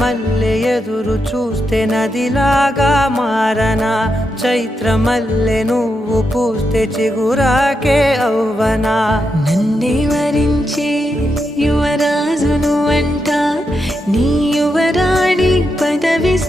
మల్లె ఎదురు చూస్తే నదిలాగా మారనా, చైత్రమల్లె నువ్వు పూస్తే చిగురాకే అవ్వనా. నన్నే వరించే యువరాజును అంట నీ యువరాణి పదవి